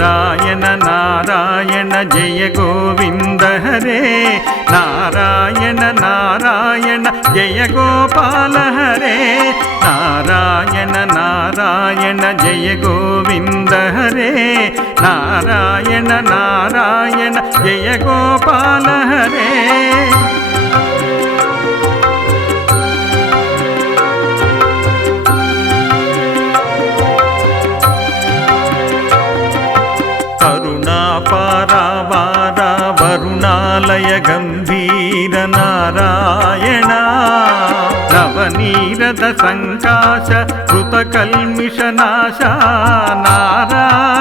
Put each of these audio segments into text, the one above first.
నారాయణ నారాయణ జయ గోవింద హరే. నారాయణ నారాయణ జయ గోపాల హరే. నారాయణ నారాయణ జయ గోవింద హరే. నారాయణ నారాయణ జయ గోపాల హరే. ಶ್ರೀಮನ್ನಾಲಯ ಗಂಭೀರ ನಾರಾಯಣ ನವನೀರದ ಸಂಕಾಶ ಕೃತಕಲ್ಮಿಷನಾಶ ನಾರಾಯಣ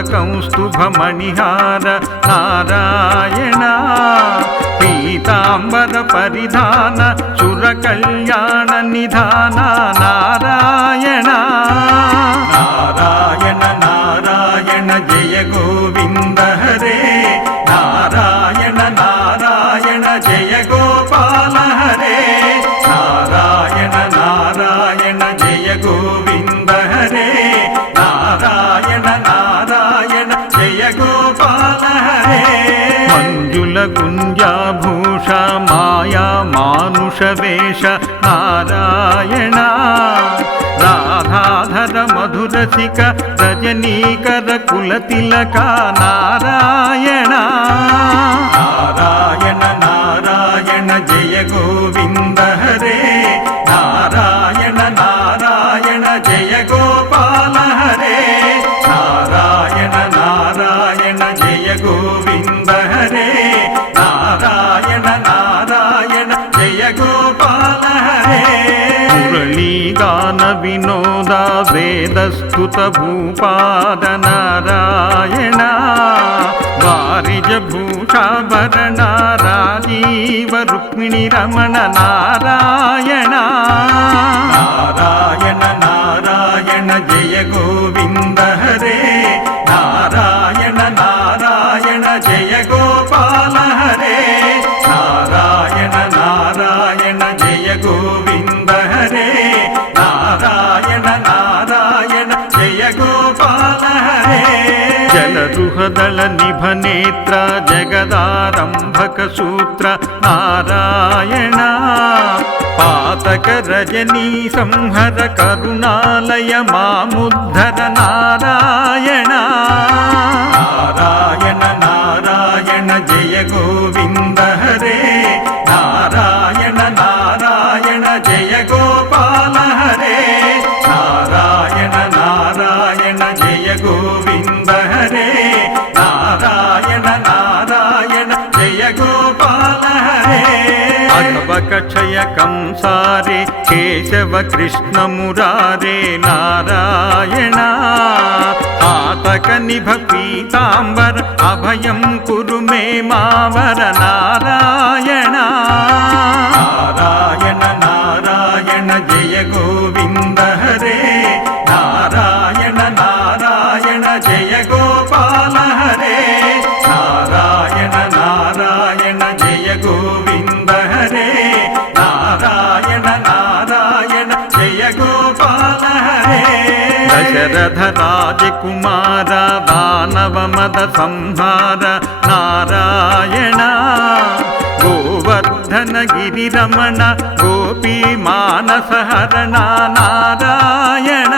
కౌస్తుభమణిహార నారాయణ పీతాంబర పరిధాన సుర కళ్యాణ నిధాన నారాయణ. మధురసిక రజనీకర కులతిలక నారాయణ నారాయణ నారాయణ జయ గోవింద హరే నారాయణ నారాయణ జయ గోపాల హరే నారాయణ నారాయణ జయ గోవింద హరే నారాయణ నారాయణ జయ గోపాల హరే మురళీగాన వినోద వేదస్తుత భూపాద వారిజ భూషాభరణ రాజీవ రుక్మిణి రమణ నారాయణ నారాయణ జలరుహదళ నిభనేత్ర జగదారంభక సూత్ర నారాయణ పాతక రజనీ సంహర కంసారే కేశవ కృష్ణ మురారే నారాయణ. ఆతక నిభ పీతాంబర అభయం కురు మే మావర నారాయణ. शरधराजकुमारा दानवमदसंहार नारायण गोवर्धनगिरिरमण गोपी मानसहरणा नारायण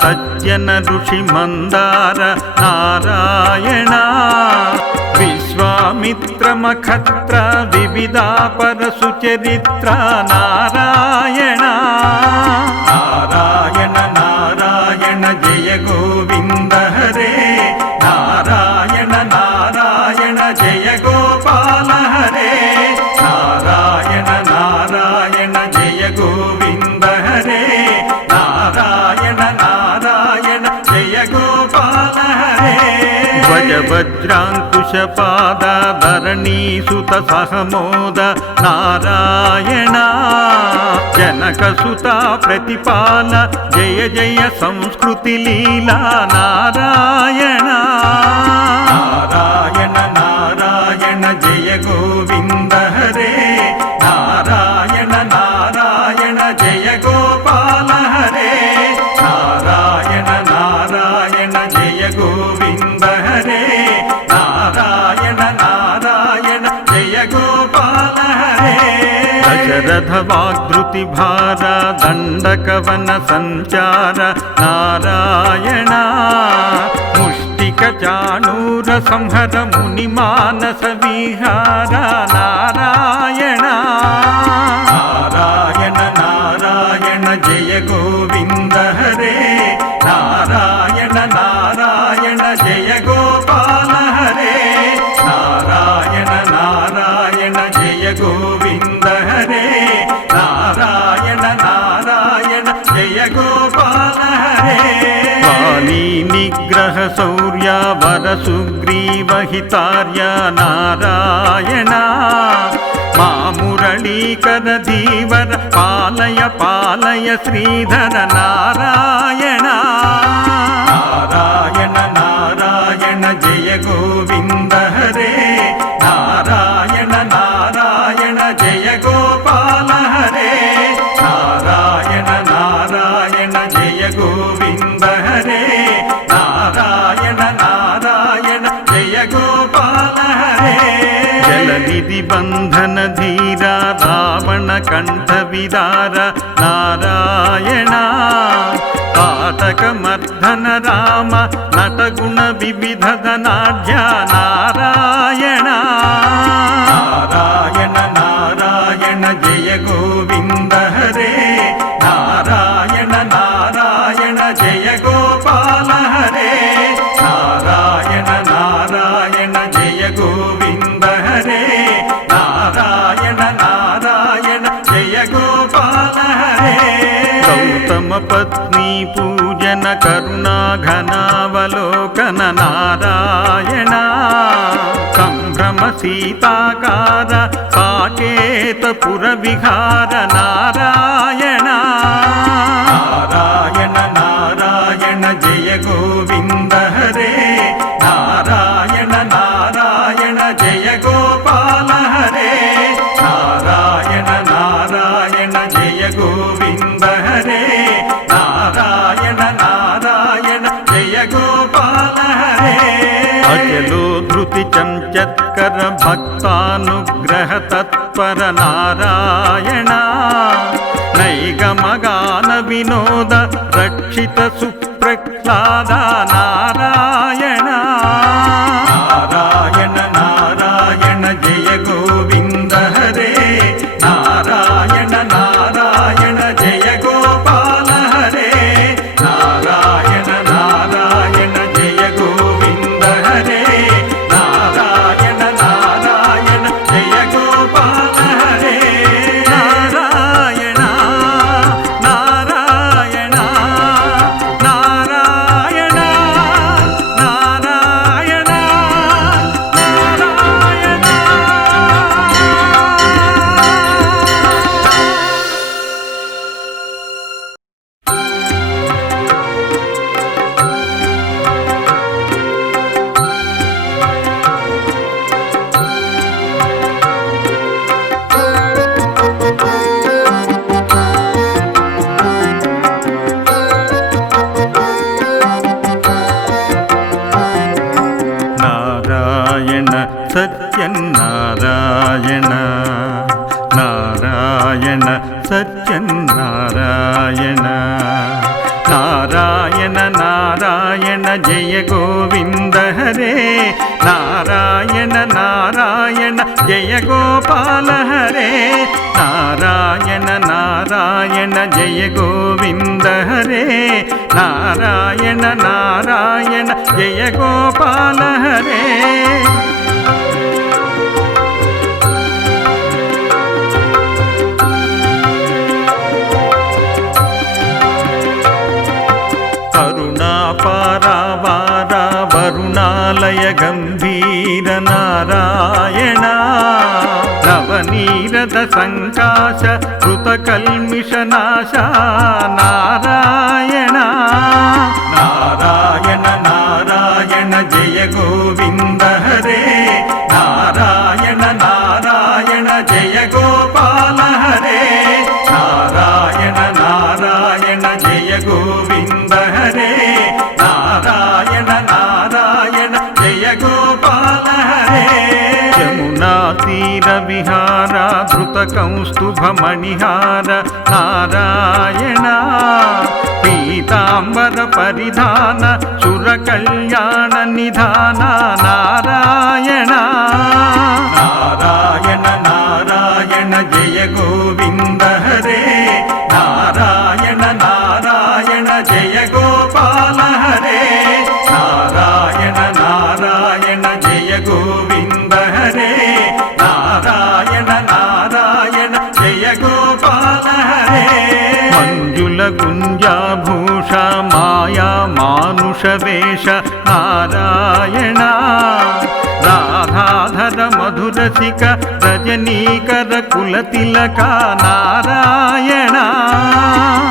సజ్జన ఋషి మందార నారాయణ. విశ్వామిత్రమఖత్ర వివిధా పరసుచరిత్ర నారాయణ. वज्राङ्कुशपाद धरणीसुत सहमोद नारायण जनकसुता प्रतिपाल जय जय संस्कृतिलीला नारायण रथवागृतिभारा दण्डकवनसञ्चार मुष्टिकचाणूरसंहर मुनिमानसविहारा ಸುಗ್ರೀವಹಿತಾರ್ಯ ನಾರಾಯಣ ಮಾ ಮುರಳೀಕರ ದೀವರ ಪಾಲಯ ಪಾಲಯ ಶ್ರೀಧರ ನಾರಾಯಣ విదార నారాయణ పాతకమర్ధన రామ నటగుణ వివిధ ధనాఢ్యా పూజన కరుణాఘనావలోకన నారాయణ. సంభ్రమ సీతాకార సాకేతపుర విహార నారాయణ శంకర భక్తానుగ్రహ తత్పర నారాయణ నైగమగాన వినోద రక్షిత సుప్రహ్లాద గోవింద హరే నారాయణ నారాయణ జయ గోపాల హరే నారాయణ నారాయణ జయ గోవింద హరే నారాయణ నారాయణ జయ గోపాల హరే ஆலய கம்பீர நாராயண நவநீரத சங்காச கிருத கல்மிஷநாச நாராயண కౌస్తుభమణిహార నారాయణ పీతాంబర పరిధాన సుర కళ్యాణ నిధాన నారాయణ. మధురసిక రజనీకర కులతిలక నారాయణ.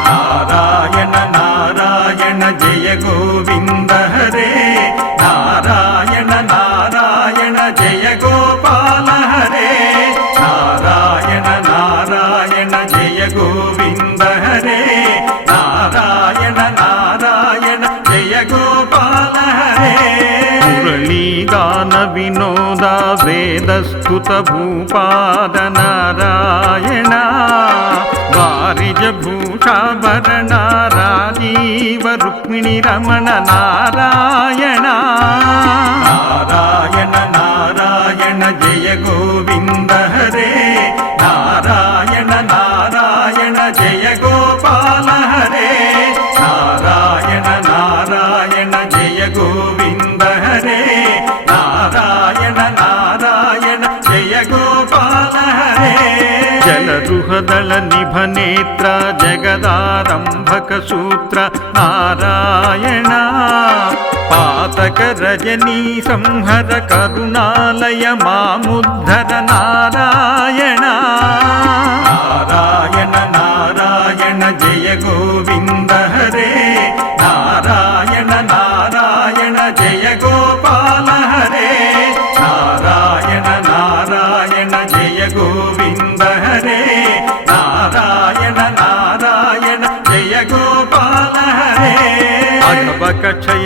నారాయణ నారాయణ జయ గోవింద హరే. నారాయణ నారాయణ జయ గోపాల హరే. నారాయణ నారాయణ జయ గోవింద హరే. నారాయణ నారాయణ జయ గోపాల హరే. మురళీగాన వినోద వేదస్తుత భూపాద నారాయణ వారిజ భూషాభరణ రాజీవ రుక్మిణి రమణ నారాయణ నారాయణ నారాయణ జలరుహదళ నిభనేత్ర జగదారంభక సూత్ర నారాయణ పాతక రజనీ సంహర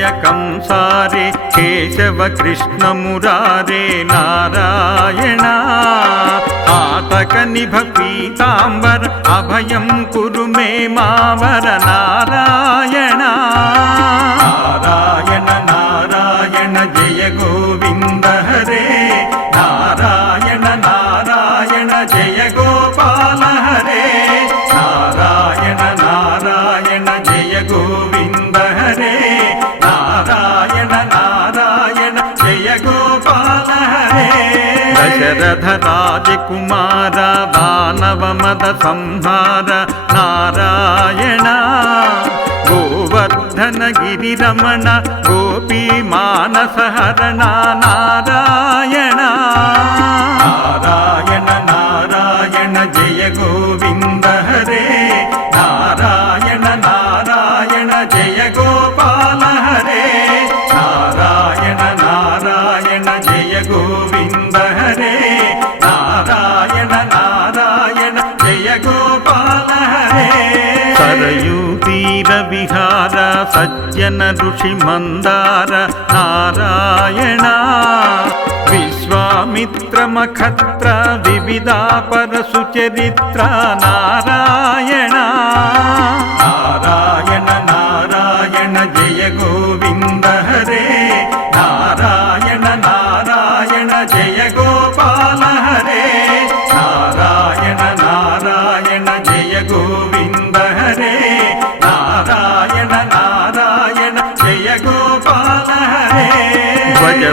కంసారే కేశవ కృష్ణ మురారే నారాయణ. ఆతక నిభ పీతాంబర అభయం కురు మే మావర నారాయణ शरधराजकुमारा दानवमदसंहार नारायण गोवर्धनगिरिरमण गोपी मानसहरण సజ్జన ఋషి మందార నారాయణ. విశ్వామిత్రమఖత్ర వివిధాపర సుచరిత్ర నారాయణ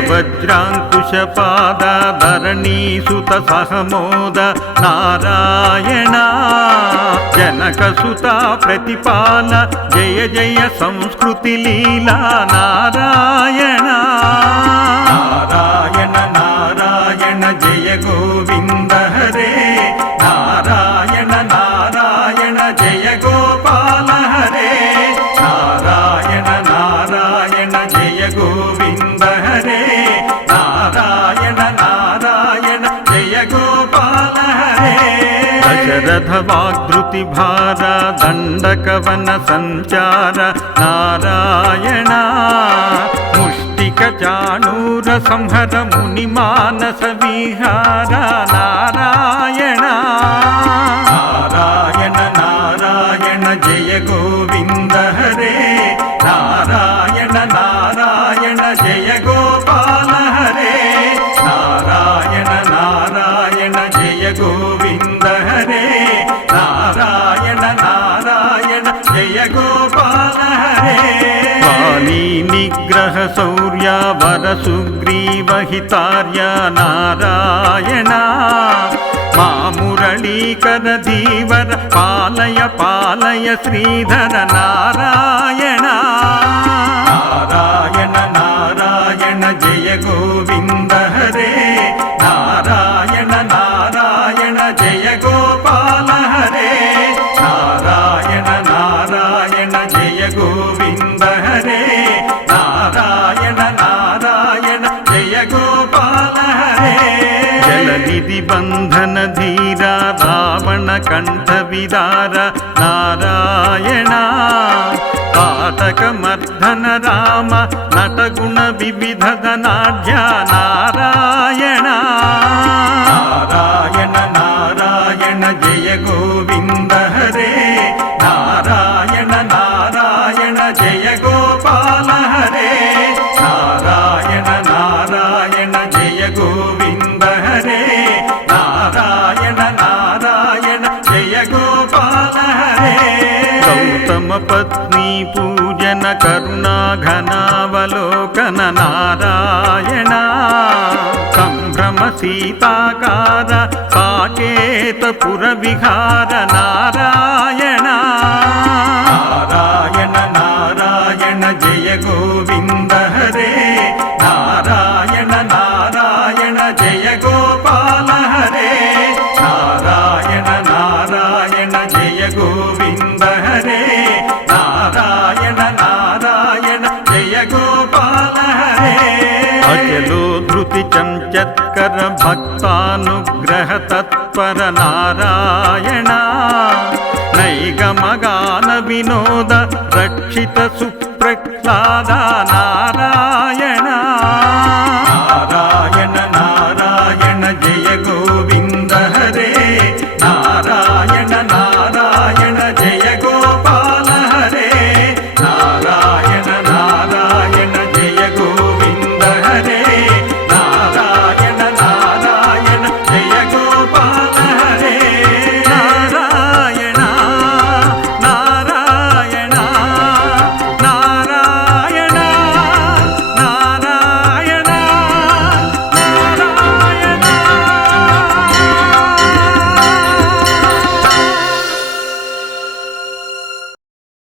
వజ్రాంకుశపాద ధరణీసుత సహమోద నారాయణ జనకసుత ప్రతిపాల జయ జయ సంస్కృతి లీలా నారాయణ वाग्दृतिभारा दण्डकवन सञ्चार नारायणा मुष्टिकचानूर संहद मुनिमानसविहारा नारायण। ಸುಗ್ರೀವಹಿತಾರ್ಯ ನಾರಾಯಣ ಮಾ ಮುರಳೀಕರ ದೀವರ ಪಾಲಯ ಪಾಲಯ ಶ್ರೀಧರ ನಾರಾಯಣ కంఠవిదార నారాయణ పాతకమర్ధన రామ నటగుణ వివిధ నాఢ్యా నీ పూజన కరుణాఘనావలోకన నారాయణ. సంభ్రమ సీతాకార సాకేతపుర విహార నారాయణ. నారాయణ నారాయణ జయ గోవింద. ನಾರಾಯಣ ನೈಗಮಗಾನ ವಿನೋದ ರಕ್ಷಿತ ಸುಪ್ರಹ್ಲಾದ ನಾರಾಯಣ ನಾರಾಯಣ ನಾರಾಯಣ ಜಯ ಗೋವಿ